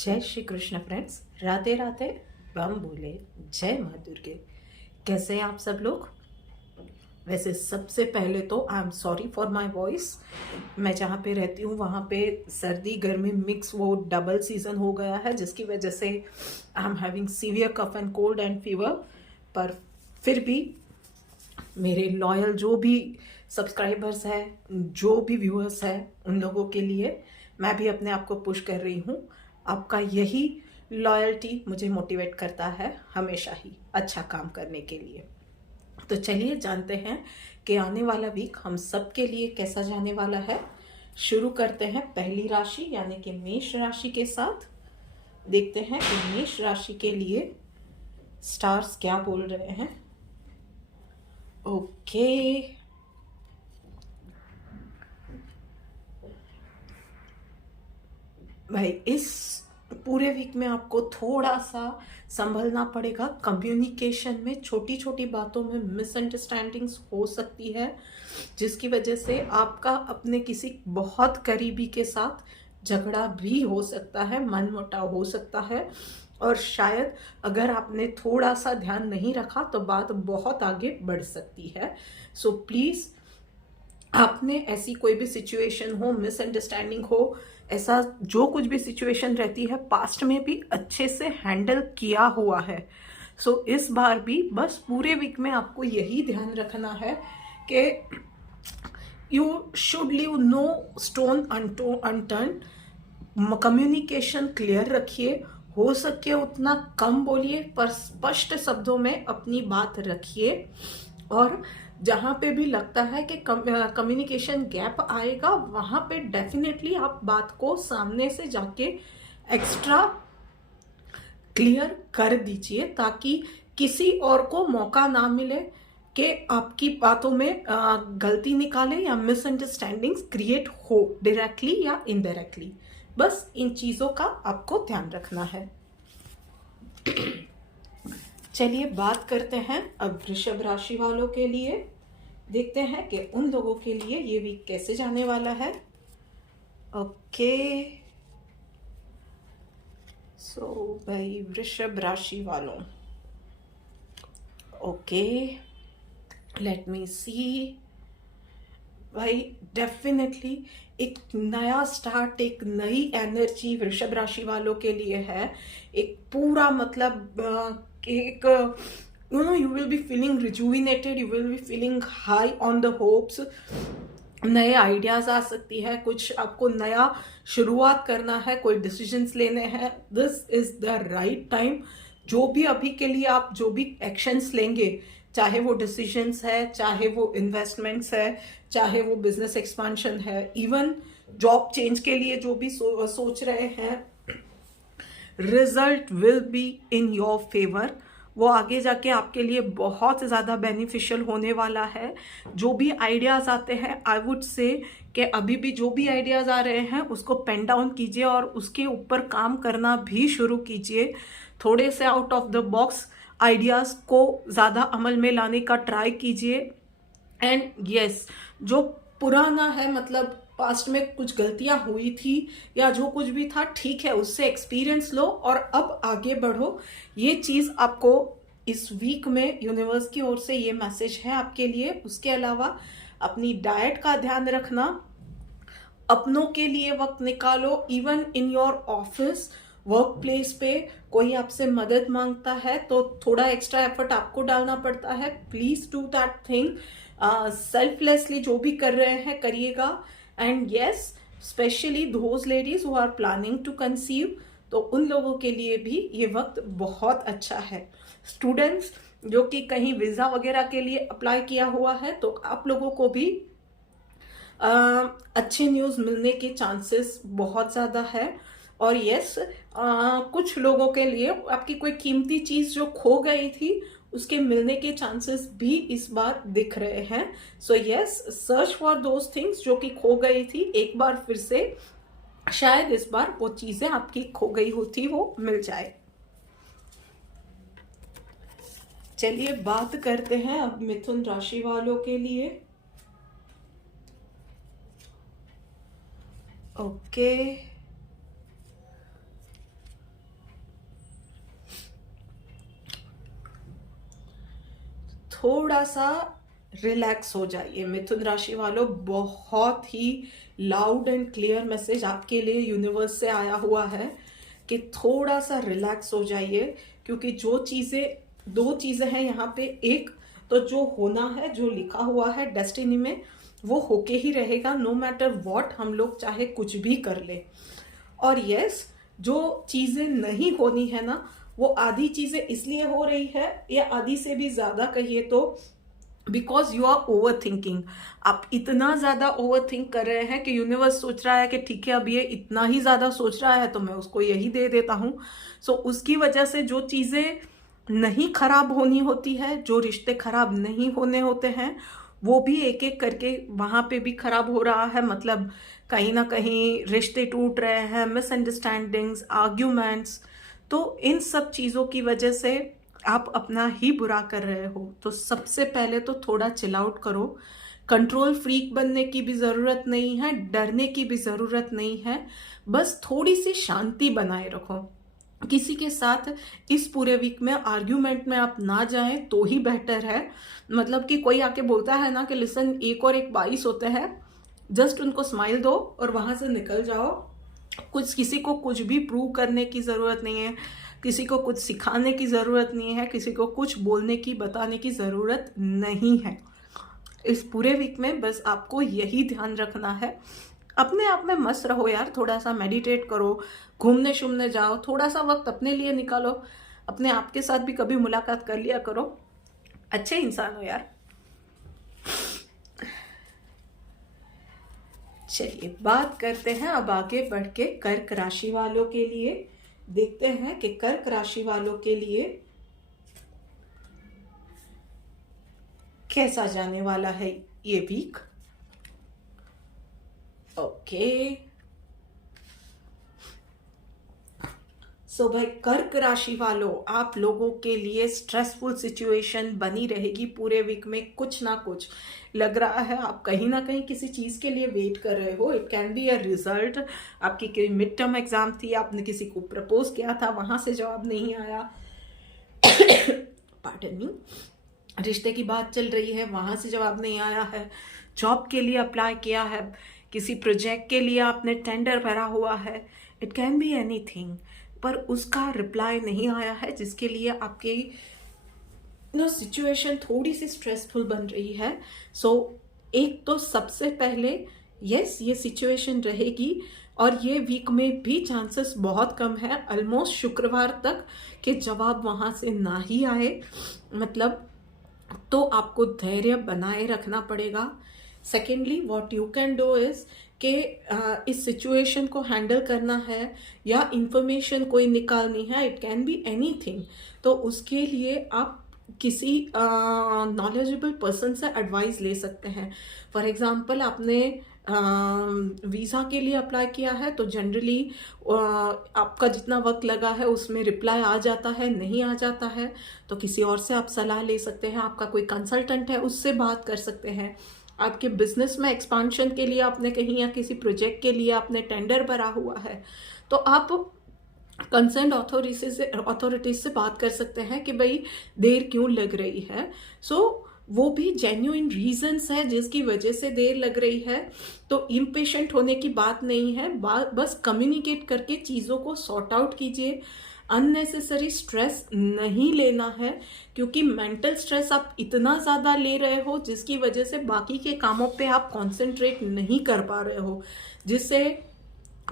जय श्री कृष्ण फ्रेंड्स, राधे राधे। बम बोले, जय माँ दुर्गे। कैसे हैं आप सब लोग? वैसे सबसे पहले तो I am sorry for my voice. मैं जहाँ पे रहती हूँ वहाँ पे सर्दी गर्मी मिक्स वो डबल सीजन हो गया है, जिसकी वजह से I am having severe cough and cold and fever. पर फिर भी मेरे लॉयल जो भी सब्सक्राइबर्स हैं, जो भी व्यूअर्स हैं, उन लोगों के लिए मैं भी अपने आप को पुश कर रही हूँ। आपका यही लॉयल्टी मुझे मोटिवेट करता है हमेशा ही अच्छा काम करने के लिए। तो चलिए जानते हैं कि आने वाला वीक हम सब के लिए कैसा जाने वाला है। शुरू करते हैं पहली राशि यानी कि मेष राशि के साथ। देखते हैं कि मेष राशि के लिए स्टार्स क्या बोल रहे हैं। ओके, भाई इस पूरे वीक में आपको थोड़ा सा संभलना पड़ेगा। कम्युनिकेशन में छोटी छोटी बातों में मिसअंडरस्टैंडिंग्स हो सकती है, जिसकी वजह से आपका अपने किसी बहुत करीबी के साथ झगड़ा भी हो सकता है, मनमुटाव हो सकता है। और शायद अगर आपने थोड़ा सा ध्यान नहीं रखा तो बात बहुत आगे बढ़ सकती है। सो प्लीज़, आपने ऐसी कोई भी सिचुएशन हो, मिसअंडरस्टैंडिंग हो, ऐसा जो कुछ भी सिचुएशन रहती है पास्ट में भी अच्छे से हैंडल किया हुआ है। सो इस बार भी बस पूरे वीक में आपको यही ध्यान रखना है कि you should leave no stone unturn. Communication clear रखिए, हो सके उतना कम बोलिए पर स्पष्ट शब्दों में अपनी बात रखिए। और जहाँ पे भी लगता है कि कम्युनिकेशन गैप आएगा वहाँ पे डेफिनेटली आप बात को सामने से जाके एक्स्ट्रा क्लियर कर दीजिए, ताकि किसी और को मौका ना मिले कि आपकी बातों में गलती निकाले या मिसअंडरस्टैंडिंग्स क्रिएट हो, डायरेक्टली या इनडायरेक्टली। बस इन चीज़ों का आपको ध्यान रखना है। चलिए बात करते हैं अब वृषभ राशि वालों के लिए। देखते हैं कि उन लोगों के लिए ये वीक कैसे जाने वाला है। ओके, सो भाई वृषभ राशि वालों, ओके लेट मी सी। भाई डेफिनेटली एक नया स्टार्ट, एक नई एनर्जी वृषभ राशि वालों के लिए है। एक पूरा मतलब एक you will be feeling rejuvenated, you will be feeling high on the hopes. नए आइडियाज आ सकती है, कुछ आपको नया शुरुआत करना है, कोई डिसीजंस लेने हैं। This is the right time. जो भी अभी के लिए आप जो भी एक्शंस लेंगे, चाहे वो डिसीजंस है, चाहे वो इन्वेस्टमेंट्स है, चाहे वो बिजनेस एक्सपांशन है, इवन जॉब चेंज के लिए जो भी सोच रहे हैं, result will be in your favour. वो आगे जाके आपके लिए बहुत ज़्यादा बेनिफिशियल होने वाला है। जो भी आइडियाज़ आते हैं, आई वुड से कि अभी भी जो भी आइडियाज़ आ रहे हैं उसको पेन डाउन कीजिए और उसके ऊपर काम करना भी शुरू कीजिए। थोड़े से out of the box ideas को ज़्यादा अमल में लाने का ट्राई कीजिए। एंड यस, जो पुराना है, मतलब पास्ट में कुछ गलतियां हुई थी या जो कुछ भी था, ठीक है, उससे एक्सपीरियंस लो और अब आगे बढ़ो। ये चीज़ आपको इस वीक में यूनिवर्स की ओर से ये मैसेज है आपके लिए। उसके अलावा अपनी डाइट का ध्यान रखना, अपनों के लिए वक्त निकालो। Even in your office, work place पे कोई आपसे मदद मांगता है तो थोड़ा एक्स्ट्रा एफर्ट आपको डालना पड़ता है। Please do that thing. Selflessly जो भी कर रहे हैं करिएगा। And yes, specially those ladies who are planning to conceive, तो उन लोगों के लिए भी ये वक्त बहुत अच्छा है। स्टूडेंट्स जो कि कहीं वीजा वगैरह के लिए अप्लाई किया हुआ है, तो आप लोगों को भी अच्छे न्यूज़ मिलने के चांसेस बहुत ज़्यादा है। और यस, कुछ लोगों के लिए आपकी कोई कीमती चीज़ जो खो गई थी उसके मिलने के चांसेस भी इस बार दिख रहे हैं। So yes, search for those things जो कि खो गई थी, एक बार फिर से शायद इस बार वो चीज़ें आपकी खो गई होती वो मिल जाए। चलिए बात करते हैं अब मिथुन राशि वालों के लिए। ओके, थोड़ा सा रिलैक्स हो जाइए। मिथुन राशि वालों, बहुत ही लाउड एंड क्लियर मैसेज आपके लिए यूनिवर्स से आया हुआ है कि थोड़ा सा रिलैक्स हो जाइए, क्योंकि दो चीजें हैं यहाँ पे। एक तो जो होना है, जो लिखा हुआ है डेस्टिनी में, वो होके ही रहेगा, नो मैटर व्हाट हम लोग चाहे कुछ भी कर ले। और यस, जो चीजें नहीं होनी है ना, वो आधी चीजें इसलिए हो रही है, या आधी से भी ज्यादा कहिए तो because you are over thinking. आप इतना ज्यादा ओवर थिंक कर रहे हैं कि यूनिवर्स सोच रहा है कि ठीक है, अब ये इतना ही ज्यादा सोच रहा है तो मैं उसको यही दे देता हूँ। सो उसकी वजह से जो चीजें नहीं खराब होनी होती है, जो रिश्ते खराब नहीं होने होते हैं, वो भी एक एक करके वहां पे भी खराब हो रहा है। मतलब कहीं ना कहीं रिश्ते टूट रहे हैं, मिसअंडरस्टैंडिंग्स, आर्ग्यूमेंट्स। तो इन सब चीजों की वजह से आप अपना ही बुरा कर रहे हो। तो सबसे पहले तो थोड़ा चिल आउट करो। कंट्रोल फ्रीक बनने की भी जरूरत नहीं है, डरने की भी जरूरत नहीं है। बस थोड़ी सी शांति बनाए रखो। किसी के साथ इस पूरे वीक में आर्ग्यूमेंट में आप ना जाएं तो ही बेटर है। मतलब कि कोई आके बोलता है ना कि लिसन, 1 और 1 22 होते हैं, जस्ट उनको स्माइल दो और वहां से निकल जाओ। किसी को कुछ भी प्रूव करने की जरूरत नहीं है, किसी को कुछ सिखाने की जरूरत नहीं है, किसी को कुछ बोलने की, बताने की जरूरत नहीं है। इस पूरे वीक में बस आपको यही ध्यान रखना है। अपने आप में मस्त रहो यार, थोड़ा सा मेडिटेट करो, घूमने शूमने जाओ, थोड़ा सा वक्त अपने लिए निकालो, अपने आप के साथ भी कभी मुलाकात कर लिया करो। अच्छे इंसान हो यार। चलिए बात करते हैं अब आगे बढ़ के कर्क राशि वालों के लिए। देखते हैं कि कर्क राशि वालों के लिए कैसा जाने वाला है ये वीक। ओके, सो भाई कर्क राशि वालों, आप लोगों के लिए स्ट्रेसफुल सिचुएशन बनी रहेगी पूरे वीक में। कुछ ना कुछ लग रहा है, आप कहीं ना कहीं किसी चीज के लिए वेट कर रहे हो। It can be a result, आपकी कोई मिड टर्म एग्जाम थी, आपने किसी को प्रपोज किया था, वहां से जवाब नहीं आया। पार्डन मी, रिश्ते की बात चल रही है, वहां से जवाब नहीं आया है। जॉब के लिए अप्लाई किया है, किसी प्रोजेक्ट के लिए आपने टेंडर भरा हुआ है, इट कैन बी एनीथिंग, पर उसका रिप्लाई नहीं आया है, जिसके लिए आपकी सिचुएशन थोड़ी सी स्ट्रेसफुल बन रही है। सो एक तो सबसे पहले यस, ये सिचुएशन रहेगी, और ये वीक में भी चांसेस बहुत कम है, ऑलमोस्ट शुक्रवार तक, कि जवाब वहां से ना ही आए। मतलब तो आपको धैर्य बनाए रखना पड़ेगा। Secondly what you can do is कि इस सिचुएशन को हैंडल करना है या इंफॉर्मेशन कोई निकालनी है, इट कैन बी एनीथिंग, तो उसके लिए आप किसी नॉलेजेबल पर्सन से एडवाइस ले सकते हैं। फॉर एग्जांपल, आपने वीज़ा के लिए अप्लाई किया है, तो जनरली आपका जितना वक्त लगा है उसमें रिप्लाई आ जाता है, नहीं आ जाता है, तो किसी और से आप सलाह ले सकते हैं। आपका कोई कंसल्टेंट है, उससे बात कर सकते हैं। आपके बिजनेस में एक्सपांशन के लिए आपने कहीं या किसी प्रोजेक्ट के लिए आपने टेंडर भरा हुआ है, तो आप कंसर्न अथॉरिटीज से बात कर सकते हैं कि भाई देर क्यों लग रही है। सो वो भी जेन्युइन रीजंस है जिसकी वजह से देर लग रही है। तो इम्पेशेंट होने की बात नहीं है, बस कम्युनिकेट करके चीज़ों को सॉर्ट आउट कीजिए। अननेसेसरी स्ट्रेस नहीं लेना है, क्योंकि मेंटल स्ट्रेस आप इतना ज़्यादा ले रहे हो जिसकी वजह से बाकी के कामों पे आप कंसंट्रेट नहीं कर पा रहे हो, जिससे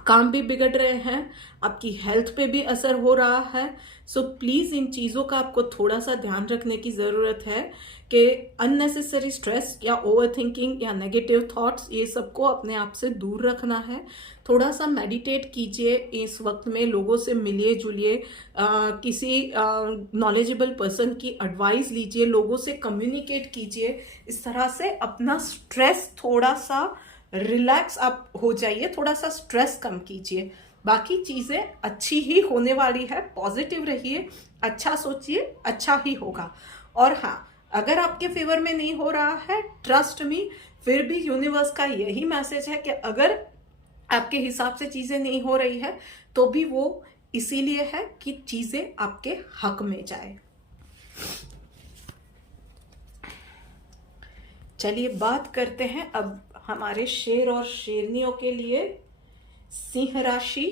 काम भी बिगड़ रहे हैं, आपकी हेल्थ पे भी असर हो रहा है। सो प्लीज़ इन चीज़ों का आपको थोड़ा सा ध्यान रखने की ज़रूरत है कि अननेसेसरी स्ट्रेस या ओवर थिंकिंग या नेगेटिव थॉट्स, ये सबको अपने आप से दूर रखना है। थोड़ा सा मेडिटेट कीजिए इस वक्त में, लोगों से मिलिए जुलिए, किसी नॉलेजेबल पर्सन की एडवाइस लीजिए, लोगों से कम्युनिकेट कीजिए। इस तरह से अपना स्ट्रेस थोड़ा सा रिलैक्स आप हो जाइए, थोड़ा सा स्ट्रेस कम कीजिए। बाकी चीज़ें अच्छी ही होने वाली है, पॉजिटिव रहिए, अच्छा सोचिए, अच्छा ही होगा। और हाँ, अगर आपके फेवर में नहीं हो रहा है, ट्रस्ट मी, फिर भी यूनिवर्स का यही मैसेज है कि अगर आपके हिसाब से चीज़ें नहीं हो रही है तो भी वो इसीलिए है कि चीज़ें आपके हक में जाए। चलिए बात करते हैं अब हमारे शेर और शेरनियों के लिए। सिंह राशि।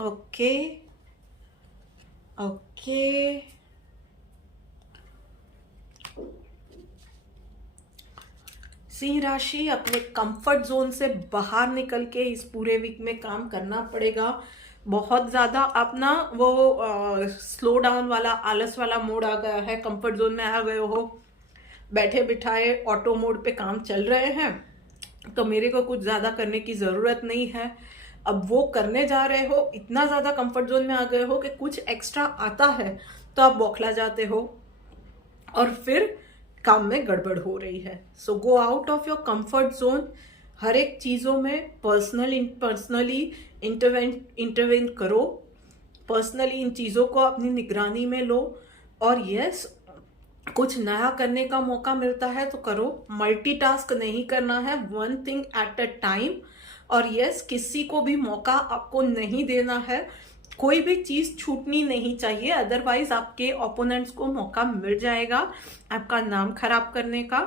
Okay okay. सिंह राशि, अपने कंफर्ट जोन से बाहर निकल के इस पूरे वीक में काम करना पड़ेगा। बहुत ज़्यादा अपना वो स्लो डाउन वाला, आलस वाला मोड आ गया है, कंफर्ट जोन में आ गए हो, बैठे बिठाए ऑटो मोड पे काम चल रहे हैं, तो मेरे को कुछ ज़्यादा करने की ज़रूरत नहीं है। अब वो करने जा रहे हो, इतना ज़्यादा कंफर्ट जोन में आ गए हो कि कुछ एक्स्ट्रा आता है तो आप बौखला जाते हो और फिर काम में गड़बड़ हो रही है। So go out of your comfort zone. हर एक चीज़ों में पर्सनली इंटरवेन करो, पर्सनली इन चीज़ों को अपनी निगरानी में लो। और यस, कुछ नया करने का मौका मिलता है तो करो, मल्टीटास्क नहीं करना है, one thing at a time. और यस, किसी को भी मौका आपको नहीं देना है, कोई भी चीज़ छूटनी नहीं चाहिए, अदरवाइज आपके ओपोनेंट्स को मौका मिल जाएगा आपका नाम खराब करने का।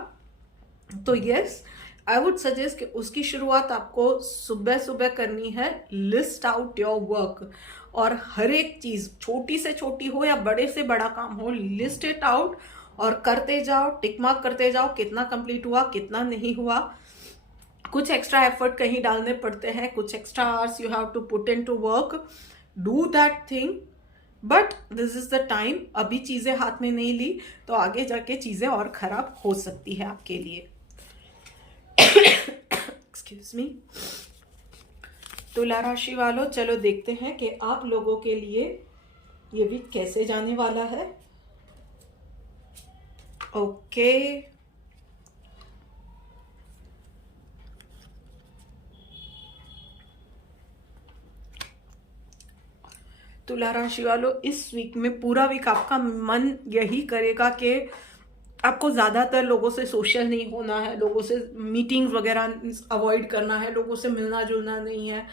तो यस, आई वुड सजेस्ट कि उसकी शुरुआत आपको सुबह सुबह करनी है। लिस्ट आउट योर वर्क, और हर एक चीज़ छोटी से छोटी हो या बड़े से बड़ा काम हो, लिस्ट इट आउट और करते जाओ, टिक मार्क करते जाओ, कितना कंप्लीट हुआ, कितना नहीं हुआ। कुछ एक्स्ट्रा एफर्ट कहीं डालने पड़ते हैं, कुछ extra hours you have to put in to work, do that thing, but this is the time. अभी चीज़ें हाथ में नहीं ली तो आगे जाके चीज़ें और खराब हो सकती है आपके लिए। Excuse me. तुला राशि वालों, चलो देखते हैं कि आप लोगों के लिए ये वीक कैसे जाने वाला है। ओके तुला राशि वालों, इस वीक में पूरा वीक आपका मन यही करेगा कि आपको ज़्यादातर लोगों से सोशल नहीं होना है, लोगों से मीटिंग्स वगैरह अवॉइड करना है, लोगों से मिलना जुलना नहीं है,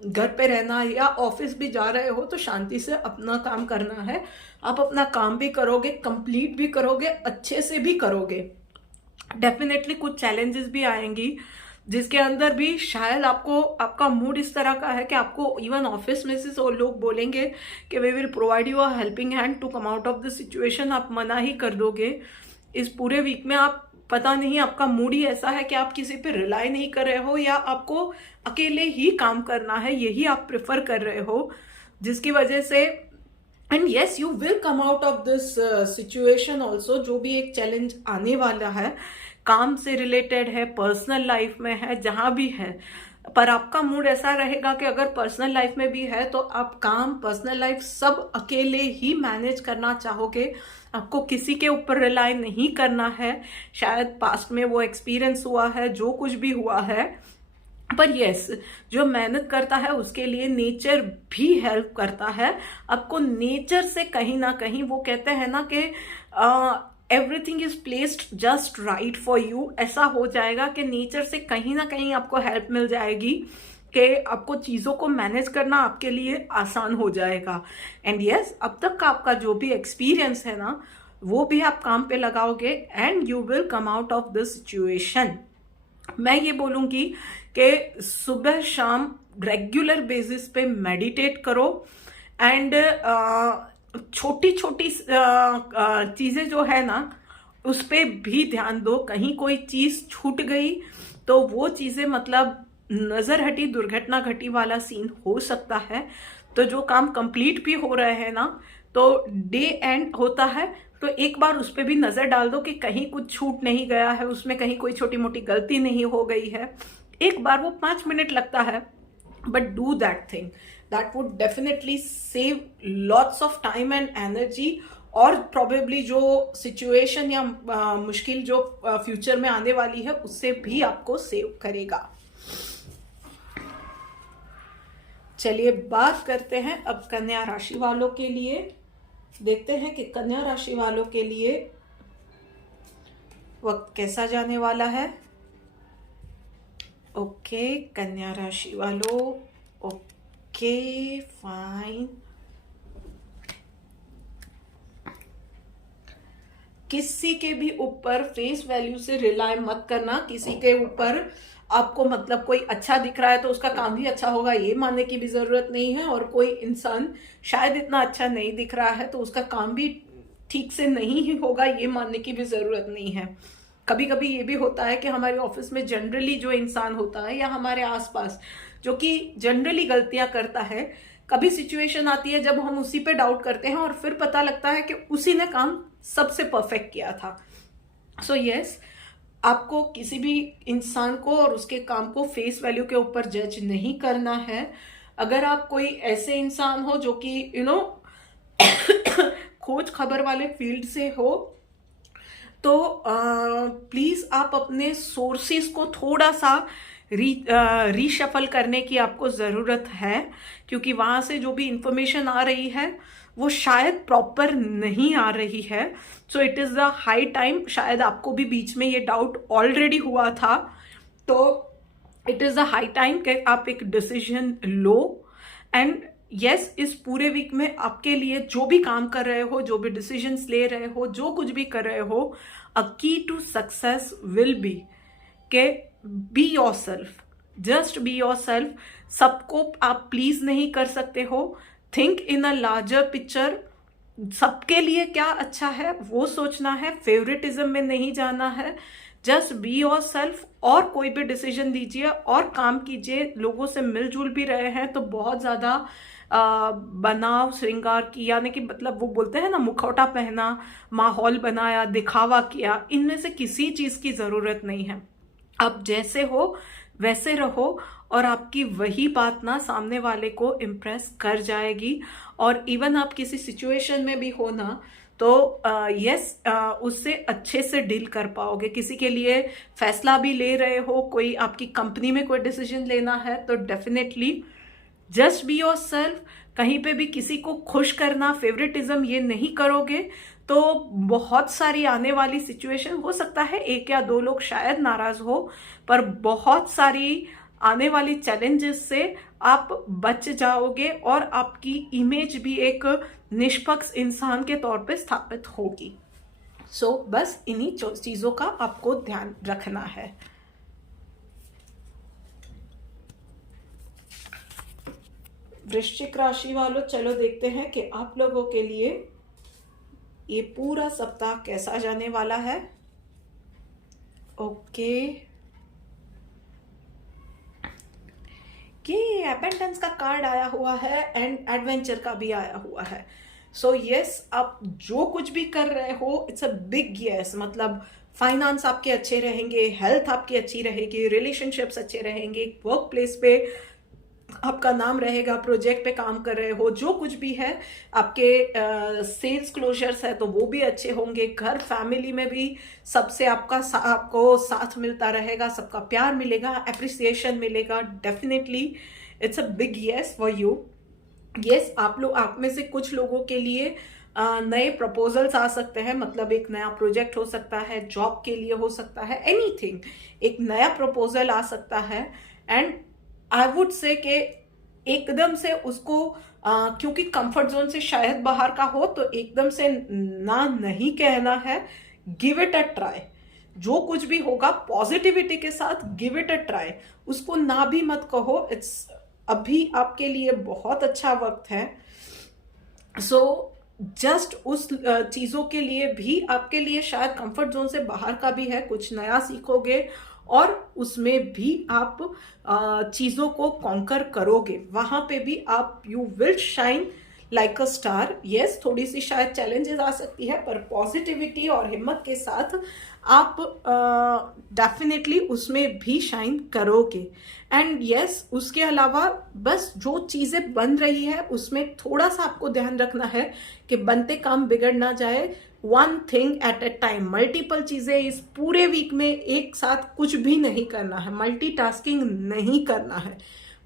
घर पे रहना है, या ऑफिस भी जा रहे हो तो शांति से अपना काम करना है। आप अपना काम भी करोगे, कंप्लीट भी करोगे, अच्छे से भी करोगे। डेफिनेटली कुछ चैलेंजेस भी आएंगी जिसके अंदर भी शायद आपको, आपका मूड इस तरह का है कि आपको इवन ऑफिस में से लोग बोलेंगे कि we will provide you a helping hand to come out of the situation, आप मना ही कर दोगे। इस पूरे वीक में आप, पता नहीं, आपका मूड ही ऐसा है कि आप किसी पे रिलाई नहीं कर रहे हो, या आपको अकेले ही काम करना है, यही आप प्रेफर कर रहे हो, जिसकी वजह से and yes, you will come out of this situation also. जो भी एक चैलेंज आने वाला है, काम से रिलेटेड है, पर्सनल लाइफ में है, जहां भी है, पर आपका मूड ऐसा रहेगा कि अगर पर्सनल लाइफ में भी है तो आप काम, पर्सनल लाइफ सब अकेले ही मैनेज करना चाहोगे, आपको किसी के ऊपर रिलाई नहीं करना है। शायद पास्ट में वो एक्सपीरियंस हुआ है, जो कुछ भी हुआ है, पर यस, जो मेहनत करता है उसके लिए नेचर भी हेल्प करता है। आपको नेचर से कहीं ना कहीं, वो कहते हैं ना कि everything is placed just right for you, ऐसा हो जाएगा कि नेचर से कहीं ना कहीं आपको हेल्प मिल जाएगी कि आपको चीज़ों को मैनेज करना आपके लिए आसान हो जाएगा। एंड यस, अब तक का आपका जो भी एक्सपीरियंस है ना, वो भी आप काम पे लगाओगे and you will come out of this situation. मैं ये बोलूँगी कि सुबह शाम रेगुलर बेसिस पे मेडिटेट करो एंड छोटी छोटी चीज़ें जो है ना, उस पर भी ध्यान दो। कहीं कोई चीज़ छूट गई तो वो चीज़ें, मतलब नज़र हटी दुर्घटना घटी वाला सीन हो सकता है। तो जो काम कंप्लीट भी हो रहे हैं ना, तो डे एंड होता है, तो एक बार उस पर भी नज़र डाल दो कि कहीं कुछ छूट नहीं गया है, उसमें कहीं कोई छोटी मोटी गलती नहीं हो गई है। एक बार, वो 5 मिनट लगता है, but do that thing, that would definitely save lots of time and energy, और प्रॉबेबली जो सिचुएशन या मुश्किल जो फ्यूचर में आने वाली है उससे भी आपको सेव करेगा। चलिए बात करते हैं अब कन्या राशि वालों के लिए। देखते हैं कि कन्या राशि वालों के लिए वक्त कैसा जाने वाला है। ओके कन्या राशि वालों, ओके फाइन। किसी के भी ऊपर फेस वैल्यू से रिलाय मत करना। किसी के ऊपर आपको मतलब कोई अच्छा दिख रहा है तो उसका काम भी अच्छा होगा ये मानने की भी जरूरत नहीं है, और कोई इंसान शायद इतना अच्छा नहीं दिख रहा है तो उसका काम भी ठीक से नहीं ही होगा ये मानने की भी जरूरत नहीं है। कभी कभी ये भी होता है कि हमारे ऑफिस में जनरली जो इंसान होता है या हमारे आसपास जो कि जनरली गलतियां करता है, कभी सिचुएशन आती है जब हम उसी पे डाउट करते हैं और फिर पता लगता है कि उसी ने काम सबसे परफेक्ट किया था। सो यस, आपको किसी भी इंसान को और उसके काम को फेस वैल्यू के ऊपर जज नहीं करना है। अगर आप कोई ऐसे इंसान हो जो कि खोज खबर वाले फील्ड से हो तो प्लीज आप अपने सोर्सेस को थोड़ा सा रीशफल करने की आपको ज़रूरत है, क्योंकि वहाँ से जो भी इंफॉर्मेशन आ रही है वो शायद प्रॉपर नहीं आ रही है। So it is the high time, शायद आपको भी बीच में ये डाउट ऑलरेडी हुआ था, तो it is the high time कि आप एक डिसीजन लो। एंड यस, इस पूरे वीक में आपके लिए जो भी काम कर रहे हो, जो भी डिसीजंस ले रहे हो, जो कुछ भी कर रहे हो, अ की टू सक्सेस विल बी के be your self, just be your self. सबको आप प्लीज नहीं कर सकते हो। Think in a larger picture, सबके लिए क्या अच्छा है वो सोचना है, फेवरेटिज्म में नहीं जाना है। जस्ट बी योर सेल्फ और कोई भी डिसीजन दीजिए और काम कीजिए। लोगों से मिलजुल भी रहे हैं तो बहुत ज्यादा बनाव श्रृंगार की, यानी कि मतलब वो बोलते हैं ना, मुखौटा पहना, माहौल बनाया, दिखावा किया, इनमें से किसी चीज की जरूरत नहीं है। आप जैसे हो वैसे रहो और आपकी वही बात ना सामने वाले को इम्प्रेस कर जाएगी। और इवन आप किसी सिचुएशन में भी हो ना तो उससे अच्छे से डील कर पाओगे। किसी के लिए फैसला भी ले रहे हो, कोई आपकी कंपनी में कोई डिसीजन लेना है तो definitely just be your self. कहीं पे भी किसी को खुश करना, फेवरेटिज्म ये नहीं करोगे तो बहुत सारी आने वाली सिचुएशन, हो सकता है एक या दो लोग शायद नाराज हो, पर बहुत सारी आने वाली चैलेंजेस से आप बच जाओगे और आपकी इमेज भी एक निष्पक्ष इंसान के तौर पे स्थापित होगी। सो बस इन्हीं चीजों का आपको ध्यान रखना है। वृश्चिक राशि वालों, चलो देखते हैं कि आप लोगों के लिए ये पूरा सप्ताह कैसा जाने वाला है। ओके, ये अबंडेंस का कार्ड आया हुआ है एंड एडवेंचर का भी आया हुआ है। सो यस, आप जो कुछ भी कर रहे हो इट्स अ बिग यस। मतलब फाइनेंस आपके अच्छे रहेंगे, हेल्थ आपकी अच्छी रहेगी, रिलेशनशिप्स अच्छे रहेंगे, वर्क प्लेस पे आपका नाम रहेगा, प्रोजेक्ट पे काम कर रहे हो, जो कुछ भी है, आपके सेल्स क्लोजर्स है तो वो भी अच्छे होंगे। घर फैमिली में भी सबसे आपको साथ मिलता रहेगा, सबका प्यार मिलेगा, अप्रिसिएशन मिलेगा। Definitely it's a big yes for you. Yes, आप में से कुछ लोगों के लिए नए प्रपोजल्स आ सकते हैं, मतलब एक नया प्रोजेक्ट हो सकता है, जॉब के लिए हो सकता है, एनीथिंग, एक नया प्रपोजल आ सकता है। एंड आई वुड से कि एकदम से उसको क्योंकि कंफर्ट जोन से शायद बाहर का हो तो एकदम से ना नहीं कहना है। गिव इट अ ट्राई, जो कुछ भी होगा पॉजिटिविटी के साथ गिव इट अ ट्राई, उसको ना भी मत कहो। इट्स अभी आपके लिए बहुत अच्छा वक्त है। सो जस्ट उस चीजों के लिए भी आपके लिए शायद कंफर्ट जोन से बाहर का भी है, कुछ नया सीखोगे और उसमें भी आप चीजों को कॉन्कर करोगे। वहां पे भी आप you will shine like a star. Yes, थोड़ी सी शायद चैलेंजेस आ सकती है, पर पॉजिटिविटी और हिम्मत के साथ आप डेफिनेटली उसमें भी शाइन करोगे। एंड यस, उसके अलावा बस जो चीजें बन रही है उसमें थोड़ा सा आपको ध्यान रखना है कि बनते काम बिगड़ ना जाए। One thing at A time, multiple चीजें इस पूरे वीक में एक साथ कुछ भी नहीं करना है, मल्टीटास्किंग नहीं करना है।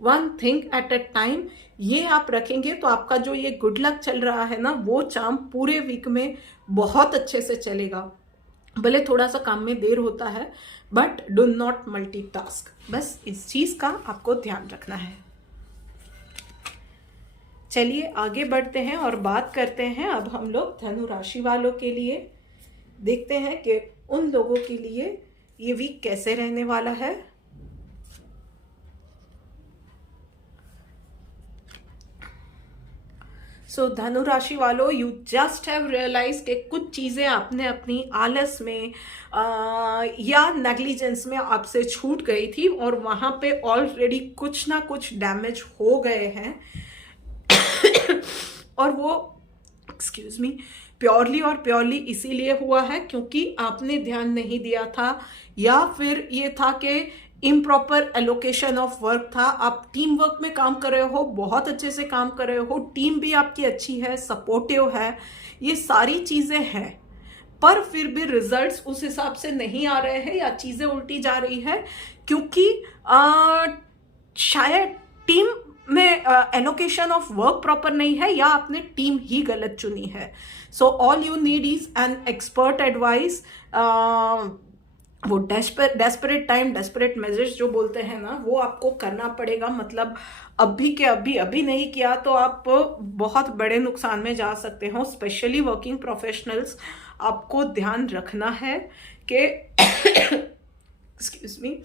One thing at A time, ये आप रखेंगे तो आपका जो ये गुड लक चल रहा है ना, वो चार्म पूरे वीक में बहुत अच्छे से चलेगा। भले थोड़ा सा काम में देर होता है, बट डू नॉट मल्टीटास्क। बस इस चीज का आपको ध्यान रखना है। चलिए आगे बढ़ते हैं और बात करते हैं अब हम लोग धनु राशि वालों के लिए। देखते हैं कि उन लोगों के लिए ये वीक कैसे रहने वाला है। सो धनु राशि वालों, यू जस्ट हैव रियलाइज कि कुछ चीजें आपने अपनी आलस में या नेग्लिजेंस में आपसे छूट गई थी और वहां पे ऑलरेडी कुछ ना कुछ डैमेज हो गए हैं और वो एक्सक्यूज मी प्योरली इसीलिए हुआ है क्योंकि आपने ध्यान नहीं दिया था, या फिर ये था कि इम्प्रॉपर एलोकेशन ऑफ वर्क था। आप टीम वर्क में काम कर रहे हो, बहुत अच्छे से काम कर रहे हो, टीम भी आपकी अच्छी है, सपोर्टिव है, ये सारी चीजें हैं, पर फिर भी रिजल्ट्स उस हिसाब से नहीं आ रहे हैं या चीजें उल्टी जा रही है क्योंकि शायद टीम में एलोकेशन ऑफ वर्क प्रॉपर नहीं है या आपने टीम ही गलत चुनी है। So all you need is an expert advice. वो डेस्परेट टाइम डेस्परेट मेजर्स जो बोलते हैं ना, वो आपको करना पड़ेगा। मतलब अभी के अभी नहीं किया तो आप बहुत बड़े नुकसान में जा सकते हो। स्पेशली वर्किंग प्रोफेशनल्स, आपको ध्यान रखना है कि एक्सक्यूज मी,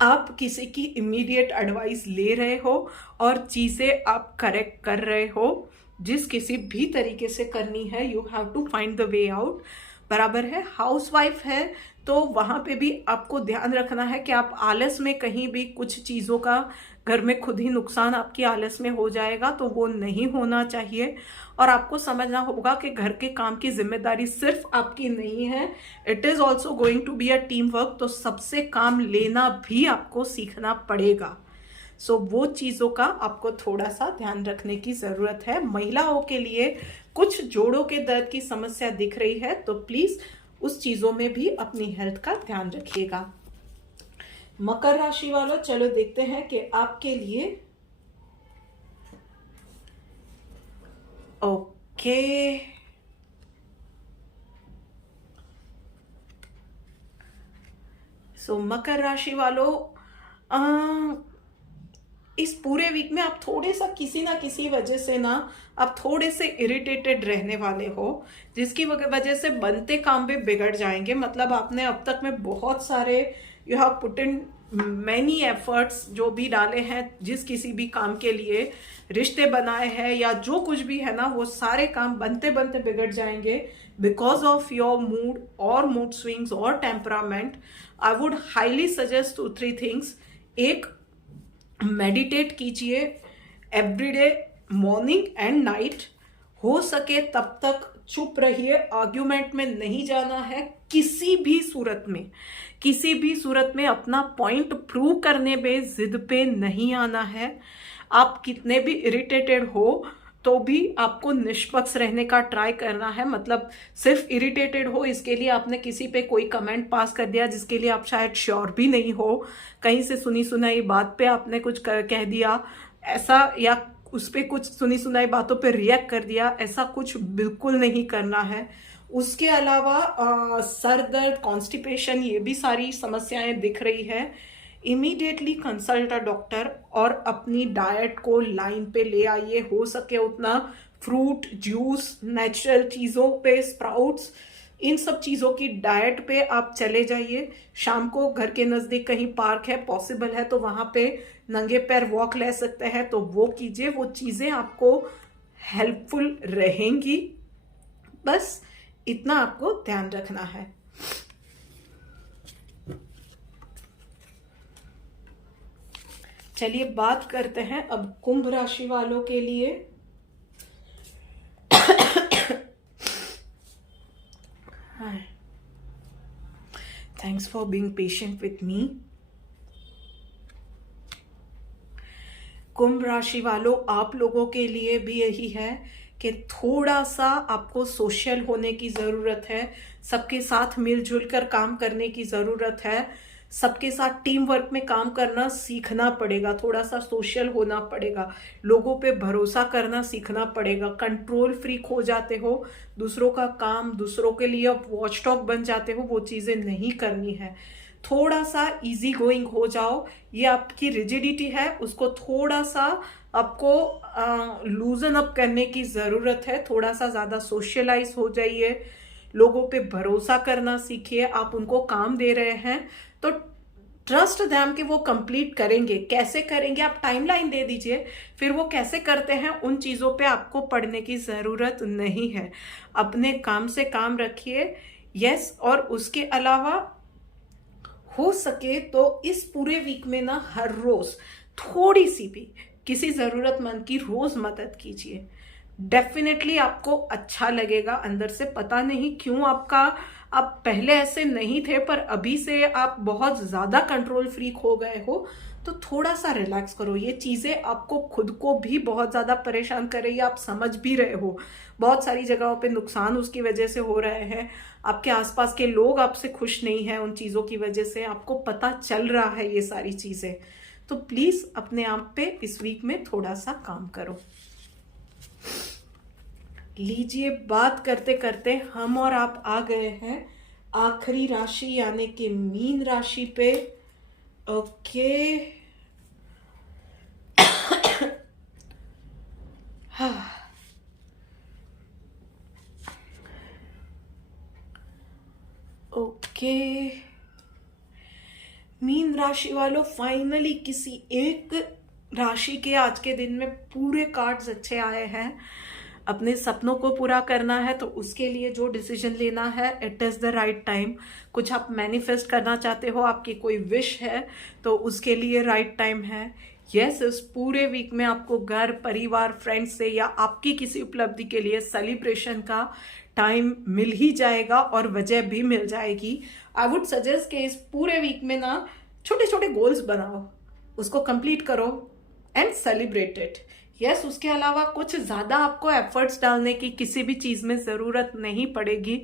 आप किसी की इमीडिएट एडवाइस ले रहे हो और चीजें आप करेक्ट कर रहे हो। जिस किसी भी तरीके से करनी है, you have to find the way out. बराबर है। हाउसवाइफ है तो वहां पे भी आपको ध्यान रखना है कि आप आलस में कहीं भी कुछ चीजों का घर में खुद ही नुकसान आपकी आलस में हो जाएगा, तो वो नहीं होना चाहिए। और आपको समझना होगा कि घर के काम की जिम्मेदारी सिर्फ आपकी नहीं है, it is also going to be a team work. तो सबसे काम लेना भी आपको सीखना पड़ेगा। सो वो चीजों का आपको थोड़ा सा ध्यान रखने की जरूरत है। महिलाओं के लिए कुछ जोड़ों के दर्द की समस्या दिख रही है, तो प्लीज उस चीजों में भी अपनी हेल्थ का ध्यान रखिएगा। मकर राशि वालों, चलो देखते हैं कि आपके लिए ओके सो मकर राशि वालों, इस पूरे वीक में आप थोड़े सा किसी ना किसी वजह से ना आप थोड़े से इरिटेटेड रहने वाले हो, जिसकी वजह से बनते काम भी बिगड़ जाएंगे। मतलब आपने अब तक में बहुत सारे you have put in many efforts जो भी डाले हैं, जिस किसी भी काम के लिए रिश्ते बनाए हैं या जो कुछ भी है ना, वो सारे काम बनते बनते बिगड़ जाएंगे बिकॉज ऑफ योर मूड और मूड स्विंग्स और temperament. I would highly suggest 2-3 things. एक, मेडिटेट कीजिए एवरीडे मॉर्निंग एंड नाइट। हो सके तब तक चुप रहिए, आर्ग्यूमेंट में नहीं जाना है किसी भी सूरत में। किसी भी सूरत में अपना पॉइंट प्रूव करने में जिद पे नहीं आना है। आप कितने भी इरिटेटेड हो तो भी आपको निष्पक्ष रहने का ट्राई करना है। मतलब सिर्फ इरिटेटेड हो इसके लिए आपने किसी पे कोई कमेंट पास कर दिया जिसके लिए आप शायद श्योर भी नहीं हो, कहीं से सुनी सुनाई बात पे आपने कुछ कह दिया ऐसा, या उस पे कुछ सुनी सुनाई बातों पे रिएक्ट कर दिया, ऐसा कुछ बिल्कुल नहीं करना है। उसके अलावा सर दर्द, कॉन्स्टिपेशन, ये भी सारी समस्याएं दिख रही है। इमीडिएटली कंसल्ट अ डॉक्टर और अपनी डाइट को लाइन पे ले आइए। हो सके उतना फ्रूट जूस, नेचुरल चीज़ों पे, स्प्राउट्स, इन सब चीज़ों की डाइट पे आप चले जाइए। शाम को घर के नज़दीक कहीं पार्क है, पॉसिबल है तो वहाँ पे नंगे पैर वॉक ले सकते हैं तो वो कीजिए। वो चीज़ें आपको हेल्पफुल रहेंगी। बस इतना आपको ध्यान रखना है। चलिए बात करते हैं अब कुंभ राशि वालों के लिए। Thanks for being patient with me. कुंभ राशि वालों, आप लोगों के लिए भी यही है कि थोड़ा सा आपको सोशल होने की ज़रूरत है, सबके साथ मिलजुल कर काम करने की ज़रूरत है, सबके साथ टीम वर्क में काम करना सीखना पड़ेगा, थोड़ा सा सोशल होना पड़ेगा, लोगों पे भरोसा करना सीखना पड़ेगा। कंट्रोल फ्रीक हो जाते हो, दूसरों का काम, दूसरों के लिए आप वॉचडॉग बन जाते हो, वो चीज़ें नहीं करनी है। थोड़ा सा इजी गोइंग हो जाओ। ये आपकी रिजिडिटी है, उसको थोड़ा सा आपको लूजन अप करने की ज़रूरत है। थोड़ा सा ज़्यादा सोशलाइज हो जाइए, लोगों पे भरोसा करना सीखिए। आप उनको काम दे रहे हैं तो ट्रस्ट देम कि वो कंप्लीट करेंगे। कैसे करेंगे आप टाइमलाइन दे दीजिए, फिर वो कैसे करते हैं उन चीज़ों पे आपको पढ़ने की ज़रूरत नहीं है। अपने काम से काम रखिए। यस, और उसके अलावा हो सके तो इस पूरे वीक में ना हर रोज थोड़ी सी भी किसी ज़रूरतमंद की रोज मदद कीजिए। डेफिनेटली आपको अच्छा लगेगा अंदर से। पता नहीं क्यों आप पहले ऐसे नहीं थे, पर अभी से आप बहुत ज़्यादा कंट्रोल फ्रीक हो गए हो। तो थोड़ा सा रिलैक्स करो। ये चीज़ें आपको खुद को भी बहुत ज़्यादा परेशान कर रही है, आप समझ भी रहे हो। बहुत सारी जगहों पे नुकसान उसकी वजह से हो रहे हैं। आपके आसपास के लोग आपसे खुश नहीं हैं उन चीज़ों की वजह से, आपको पता चल रहा है ये सारी चीज़ें। तो प्लीज़ अपने आप पे इस वीक में थोड़ा सा काम करो। लीजिए, बात करते करते हम और आप आ गए हैं आखिरी राशि यानी कि मीन राशि पे। ओके, ओके, मीन राशि वालों, फाइनली किसी एक राशि के आज के दिन में पूरे कार्ड्स अच्छे आए हैं। अपने सपनों को पूरा करना है तो उसके लिए जो डिसीजन लेना है, it is the right time. कुछ आप मैनिफेस्ट करना चाहते हो, आपकी कोई विश है, तो उसके लिए राइट टाइम है। यस, इस पूरे वीक में आपको घर परिवार फ्रेंड्स से या आपकी किसी उपलब्धि के लिए सेलिब्रेशन का टाइम मिल ही जाएगा और वजह भी मिल जाएगी। आई वुड सजेस्ट कि इस पूरे वीक में ना छोटे छोटे गोल्स बनाओ, उसको कंप्लीट करो एंड सेलिब्रेट इट। यस, उसके अलावा कुछ ज़्यादा आपको एफर्ट्स डालने की किसी भी चीज़ में ज़रूरत नहीं पड़ेगी।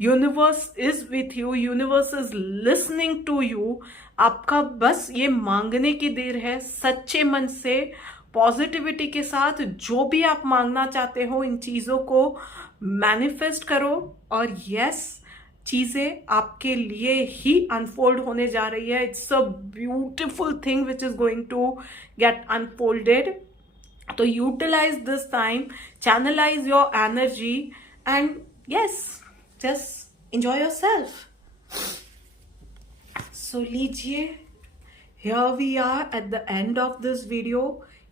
Universe is with you, universe is listening to you. आपका बस ये मांगने की देर है। सच्चे मन से पॉजिटिविटी के साथ जो भी आप मांगना चाहते हो इन चीज़ों को मैनिफेस्ट करो। और यस, चीज़ें आपके लिए ही अनफोल्ड होने जा रही है। It's a beautiful thing which is going to get unfolded. तो utilise this time, channelise your energy and yes, just enjoy yourself. So लीजिए, here we are at the end of this video.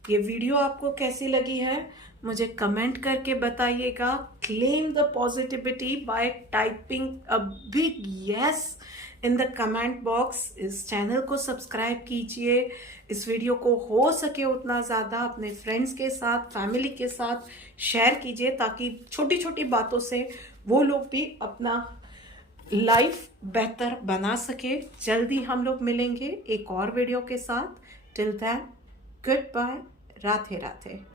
ये video आपको कैसी लगी है मुझे comment करके बताइएगा। Claim the positivity bye typing a big yes in the comment box. इस चैनल को सब्सक्राइब कीजिए। इस वीडियो को हो सके उतना ज़्यादा अपने फ्रेंड्स के साथ, फैमिली के साथ शेयर कीजिए ताकि छोटी छोटी बातों से वो लोग भी अपना लाइफ बेहतर बना सके। जल्दी हम लोग मिलेंगे एक और वीडियो के साथ। Till then, good bye, Radhe Radhe.